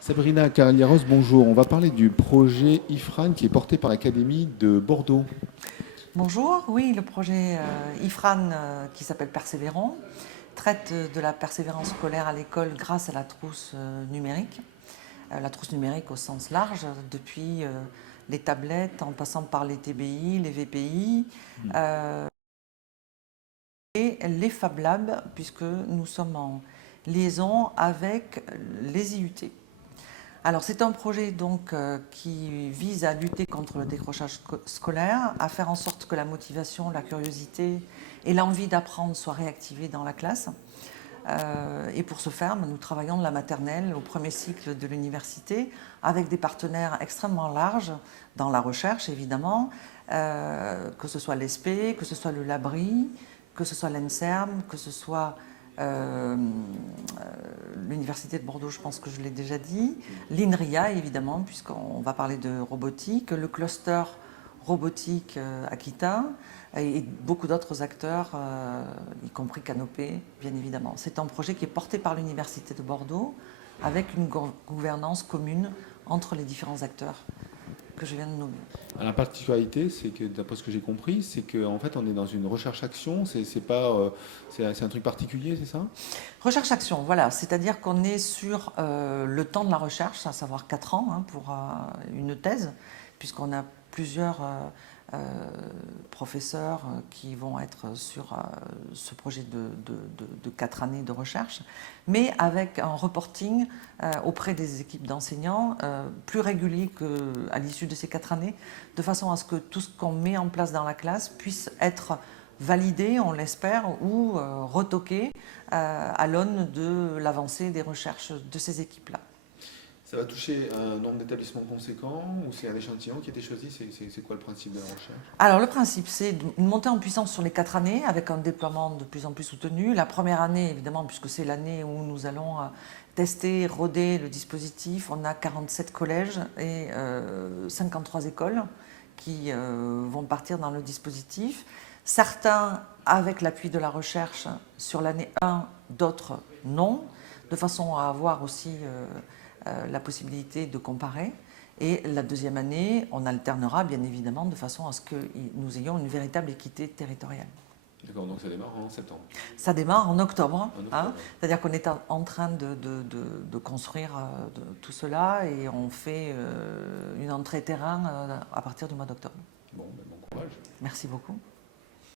Sabrina Carliaros, bonjour. On va parler du projet IFRAN qui est porté par l'Académie de Bordeaux. Bonjour, oui, le projet IFRAN qui s'appelle Persévérons traite de la persévérance scolaire à l'école grâce à la trousse numérique. La trousse numérique au sens large, depuis les tablettes en passant par les TBI, les VPI et les Fab Labs, puisque nous sommes en liaison avec les IUT. Alors c'est un projet donc qui vise à lutter contre le décrochage scolaire, à faire en sorte que la motivation, la curiosité et l'envie d'apprendre soient réactivées dans la classe. Et pour ce faire, nous travaillons de la maternelle au premier cycle de l'université avec des partenaires extrêmement larges dans la recherche évidemment, que ce soit l'ESP, que ce soit le Labri, que ce soit l'ENSERM, que ce soit l'Université de Bordeaux, je pense que je l'ai déjà dit, l'INRIA évidemment, puisqu'on va parler de robotique, le cluster robotique Akita et beaucoup d'autres acteurs, y compris Canopé, bien évidemment. C'est un projet qui est porté par l'Université de Bordeaux avec une gouvernance commune entre les différents acteurs que je viens de nommer. La particularité, c'est que, d'après ce que j'ai compris, c'est qu'en fait, on est dans une recherche-action. C'est pas, c'est un truc particulier, c'est ça? Recherche-action, voilà, c'est-à-dire qu'on est sur le temps de la recherche, à savoir 4 ans hein, pour une thèse, puisqu'on a plusieurs professeurs qui vont être sur ce projet de 4 années de recherche, mais avec un reporting auprès des équipes d'enseignants plus régulier qu'à l'issue de ces 4 années, de façon à ce que tout ce qu'on met en place dans la classe puisse être validé, on l'espère, ou retoqué à l'aune de l'avancée des recherches de ces équipes-là. Ça va toucher un nombre d'établissements conséquent ou c'est un échantillon qui a été choisi? C'est quoi le principe de la recherche? Alors le principe, c'est une montée en puissance sur les 4 années avec un déploiement de plus en plus soutenu. La première année, évidemment, puisque c'est l'année où nous allons tester, roder le dispositif, on a 47 collèges et 53 écoles qui vont partir dans le dispositif. Certains avec l'appui de la recherche sur l'année 1, d'autres non, de façon à avoir aussi la possibilité de comparer. Et la deuxième année, on alternera bien évidemment de façon à ce que nous ayons une véritable équité territoriale. D'accord, donc ça démarre en septembre. Ça démarre en octobre, En hein, octobre. c'est-à-dire qu'on est en train de construire tout cela et on fait une entrée terrain à partir du mois d'octobre. Bon, ben, bon courage. Merci beaucoup.